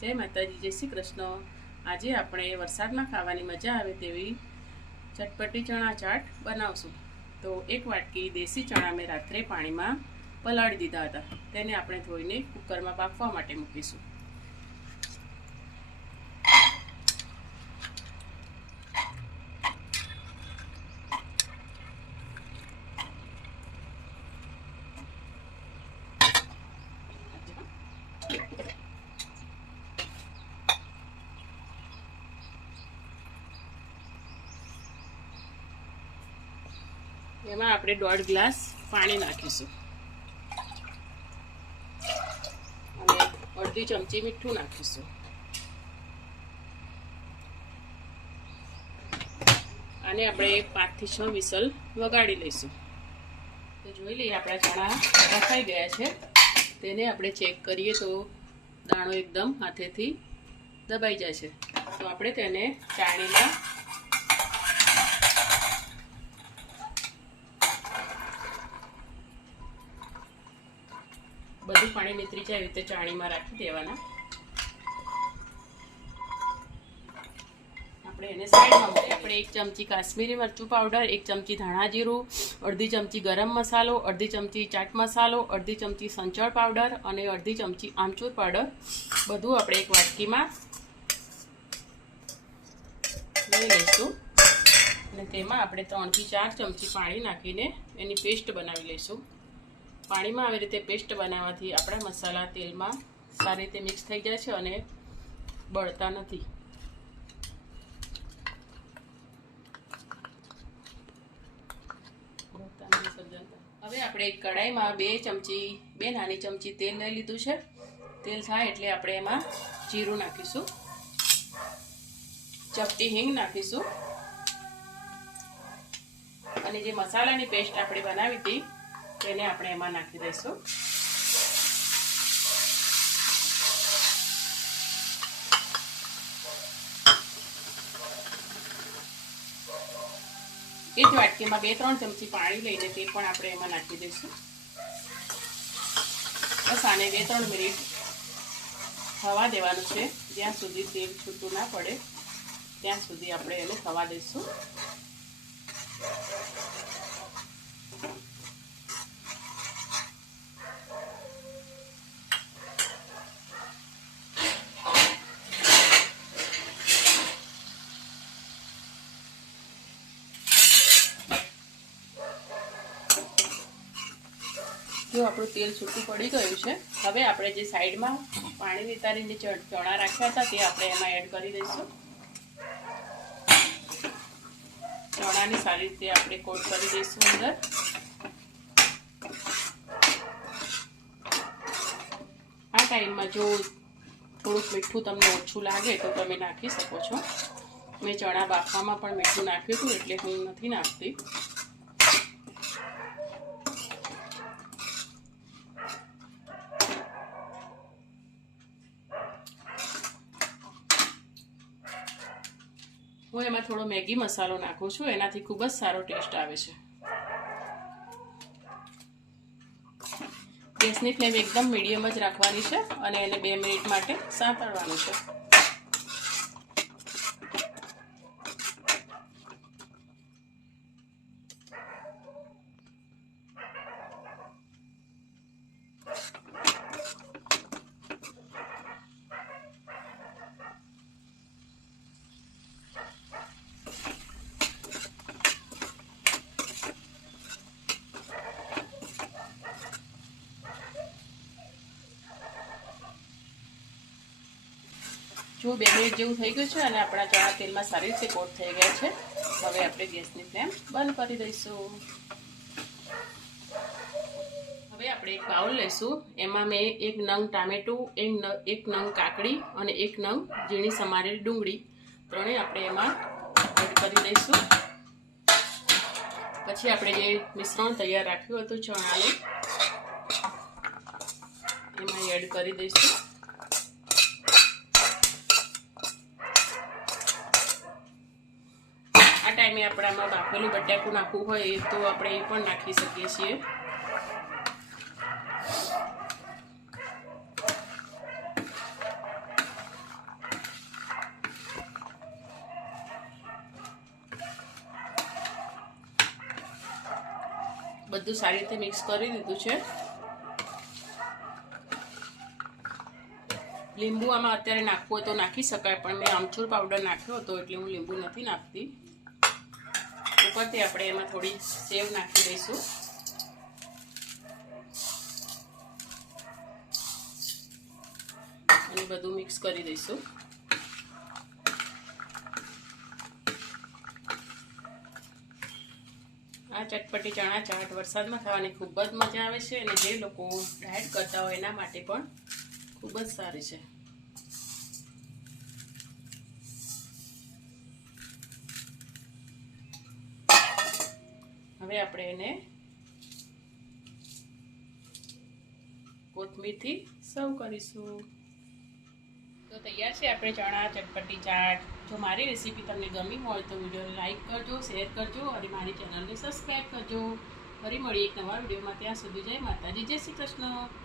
જય માતાજી, જય શ્રી કૃષ્ણ। આજે આપણે વરસાદમાં ખાવાની મજા આવે તેવી ચટપટી ચણા ચાટ બનાવશું। તો એક વાટકી દેશી ચણા મેં રાત્રે પાણીમાં પલાળી દીધા હતા, તેને આપણે ધોઈને કુકરમાં બાફવા માટે મૂકીશું। એમાં આપણે 1.5 ગ્લાસ પાણી નાખીશું અને અડધી ચમચી મીઠું નાખીશું। આને આપણે 5 થી 6 વિસલ વગાડી લઈશું। તો જોઈ લઈએ આપણા ચણા બફાઈ ગયા છે, તેને આપણે ચેક કરીએ તો દાણો એકદમ હાથેથી દબાઈ જાય છે, તો આપણે તેને ચાળણીમાં બધું પાણી નીતરી જાય એવી રીતે ચાળણીમાં રાખી દેવાના। આપણે એને સાઈડમાં મૂકીએ। આપણે 1 ચમચી કાશ્મીરી મરચું પાવડર, 1 ચમચી ધાણા જીરું, અડધી ચમચી ગરમ મસાલો, અડધી ચમચી ચાટ મસાલો, અડધી ચમચી સંચળ પાવડર અને અડધી ચમચી આમચૂર પાવડર બધું આપણે એક વાટકીમાં લઈ લઈશું અને તેમાં આપણે 3 થી 4 ચમચી પાણી નાખીને એની પેસ્ટ બનાવી લઈશું। પાણીમાં આવી રીતે પેસ્ટ બનાવવાથી આપણા મસાલા તેલમાં સારી રીતે મિક્સ થઈ જાય છે અને બળતા નથી। હવે આપણે એક કડાઈમાં 2 નાની ચમચી તેલ લઈ લીધું છે। તેલ થાય એટલે આપણે એમાં જીરું નાખીશું, ચપટી હિંગ નાખીશું અને જે મસાલાની પેસ્ટ આપણે બનાવી હતી તેને આપણે એમાં નાખી દઈશું। એ જ વાટકીમાં 2-3 ચમચી પાણી લઈને તે પણ આપણે એમાં નાખી દઈશું। બસ આને 2-3 મિનિટ થવા દેવાનું છે, જ્યાં સુધી તેલ છૂટું ના પડે ત્યાં સુધી આપણે એને થવા દઈશું। જો આપણું તેલ છૂટું પડી ગયું છે, હવે આપણે જે સાઈડમાં પાણી નિતારીને ચણા રાખ્યા હતા તે આપણે એમાં એડ કરી દઈશું। ચણાની સારી રીતે આપણે કોટ કરી દઈશું અંદર। આ ટાઈમમાં જો થોડુંક મીઠું તમને ઓછું લાગે તો તમે નાખી શકો છો। મેં ચણા બાફવામાં પણ મીઠું નાખ્યું હતું એટલે હું નથી નાખતી। હું એમાં થોડો મેગી મસાલો નાખું છું, એનાથી ખૂબ જ સારો ટેસ્ટ આવે છે। ગેસની ફ્લેમ એકદમ મીડિયમ જ રાખવાની છે અને એને 2 મિનિટ માટે સાંતળવાનું છે। જો 2 મિનિટ જેવું થઈ ગયું છે અને આપણા ચણા તેલમાં સારી રીતે કોટ થઈ ગયા છે। હવે આપણે ગેસની ફ્લેમ બંધ કરી દઈશું। હવે આપણે એક બાઉલ લઈશું, એમાં મેં 1 નંગ ટામેટું, 1 નંગ કાકડી અને 1 નંગ ઝીણી સમારેલી ડુંગળી ત્રણેય આપણે એમાં એડ કરી દઈશું। પછી આપણે જે મિશ્રણ તૈયાર રાખ્યું હતું ચણાનું એમાં એડ કરી દઈશું। આ ટાઈમે આપણે આમાં બાફેલું બટાકું નાખવું હોય તો આપણે એ પણ નાખી શકીએ છીએ। બધું સારી રીતે મિક્સ કરી દીધું છે. લીંબુ આમાં અત્યારે નાખવું હોય તો નાખી શકાય, પણ મેં આમચૂર પાવડર નાખ્યો હતો એટલે હું લીંબુ નથી નાખતી. ઉપરથી આપણે એમાં થોડી સેવ નાખી દઈશું. અને બધું મિક્સ કરી દઈશું. આ ચટપટી ચણા ચાટ વરસાદમાં ખાવાની ખૂબ જ મજા આવે છે, અને જે લોકો ડાયટ કરતા હોય એના માટે પણ ખૂબ જ સારી છે. હવે આપણે એને કોથમીરથી સર્વ કરીશું. તો તૈયાર છે આપણે ચણા ચટપટી ચાટ. જો મારી રેસીપી તમને ગમી હોય તો વિડીયોને લાઈક કરજો, શેર કરજો અને મારી ચેનલને સબસ્ક્રાઈબ કરજો. ફરી મળીએ એક નવા વિડીયોમાં. ત્યાં સુધી જય માતાજી, જય શ્રી કૃષ્ણ.